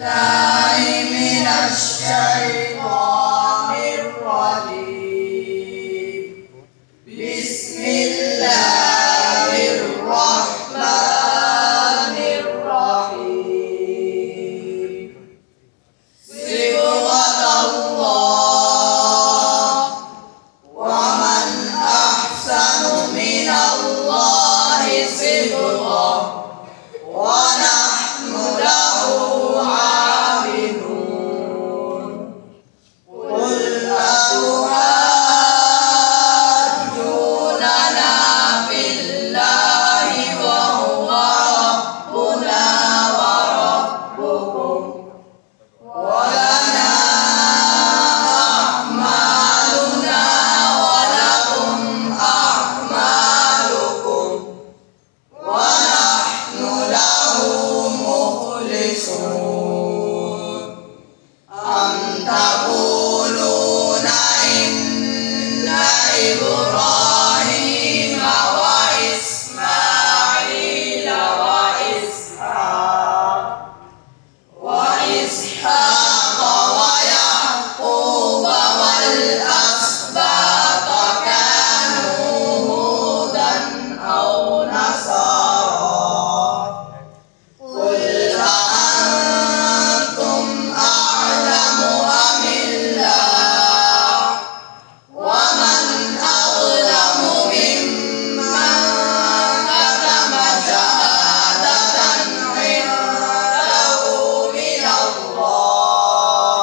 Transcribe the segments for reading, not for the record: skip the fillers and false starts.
من الشيطان الرجيم. بسم الله الرحمن الرحيم. صبغة الله ومن أحسن من الله صبغة ونحن له عابدون. قل أتحاجوننا في الله وهو ربنا وربكم ولنا أعمالنا ولكم أعمالكم ونحن له مخلصون. أم تقولون إن إبراهيم وإسماعيل وإسحاق ويعقوب والأسباط كانوا هودا أو نصارى. قل أأنتم أعلم أم الله؟ ومن أظلم ممن كتم شهادة عنده من الله.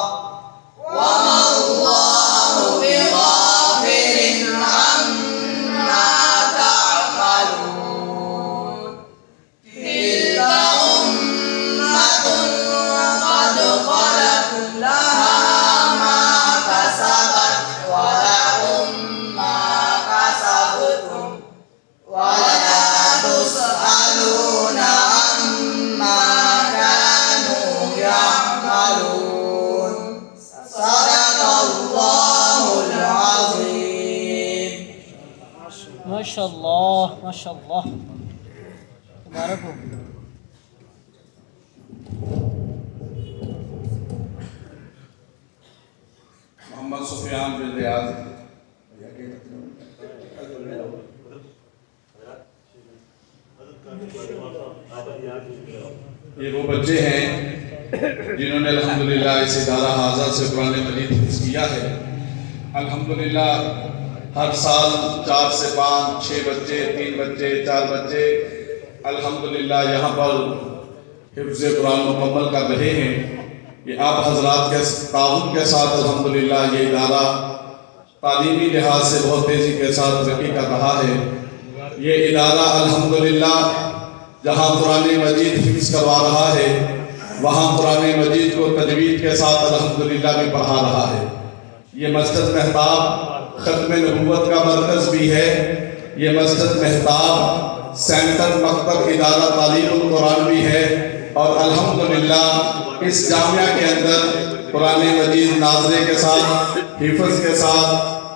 وما الله بغافل عما تعملون. تلك أمة قد خلت لها ما كسبت ولكم ما كسبتم ولا تسألون عما كانوا يعملون. صدق الله العظيم. ما شاء الله ما شاء الله مبارک ہو. محمد سفیان بن ریاض یہ وہ بچے ہیں جنہوں نے الحمدللہ اس ادارہ حاضر سے قرآن مجید حفظ کیا ہے. الحمدللہ ہر سال 4 سے 5 6 بچے 3 بچے 4 بچے الحمدللہ یہاں پر حفظ قرآن مکمل کر رہے ہیں. یہ آپ حضرات کے تعاون کے ساتھ الحمدللہ یہ ادارہ تعلیمی لحاظ سے بہت تیزی کے ساتھ ترقی کر رہا ہے. یہ ادارہ الحمدللہ جہاں قرآن مجید حفظ کروا رہا ہے وہاں قرآن مجید کو تجوید کے ساتھ الحمدللہ بھی پڑھا رہا ہے. یہ مسجد مہتاب ختم نبوت کا مرکز بھی ہے. یہ مسجد مہتاب سینٹر مکتب ادارہ تعلیم القرآن بھی ہے. اور الحمدللہ اس جامعہ کے اندر قرآن مجید ناظرے کے ساتھ حفظ کے ساتھ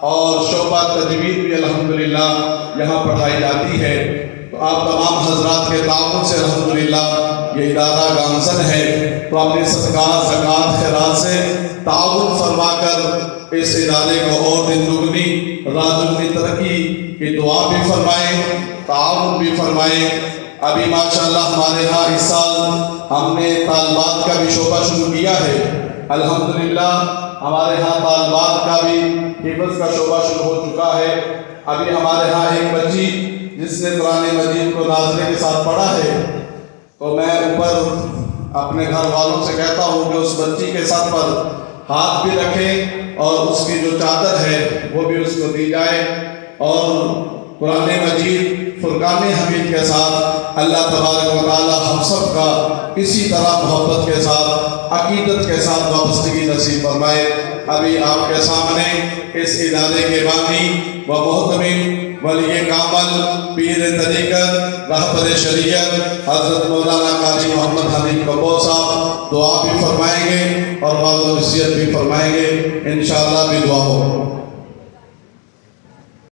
اور شعبہ تجوید بھی الحمدللہ یہاں پڑھائی جاتی ہے. تو آپ تمام حضرات کے تعاون سے الحمدللہ یہ ادارہ گامزن ہے. تو اپنے صدقات زکوٰۃ خیرات سے تعاون فرما کر اس ادارے کو اور دن دگنی رات دگنی ترقی کی دعا بھی فرمائیں تعاون بھی فرمائیں. ابھی ماشاءاللہ ہمارے ہاں اس سال ہم نے طالبات کا بھی شعبہ شروع کیا ہے. الحمدللہ ہمارے ہاں طالبات کا بھی حفظ کا شعبہ شروع ہو چکا ہے. ابھی ہمارے ہاں ایک بچی جس نے قرآن مجید کو ناظرے کے ساتھ پڑھا ہے تو میں اوپر اپنے گھر والوں سے کہتا ہوں کہ اس بچی کے ساتھ پر ہاتھ بھی رکھیں اور اس کی جو چادر ہے وہ بھی اس کو دی جائے. اور قرآن مجید فرقان حمید کے ساتھ اللہ تبارک و تعالی ہم سب کا اسی طرح محبت کے ساتھ عقیدت کے ساتھ وابستگی نصیب فرمائے. ابھی آپ کے سامنے اس ادارے کے بانی و محتمل ولی کامل پیر طریقت رہبر شریعت حضرت مولانا قاری محمد حنیف کبو صاحب دعا بھی فرمائیں گے اور بعض وصیت بھی فرمائیں گے. انشاءاللہ بھی دعا ہو.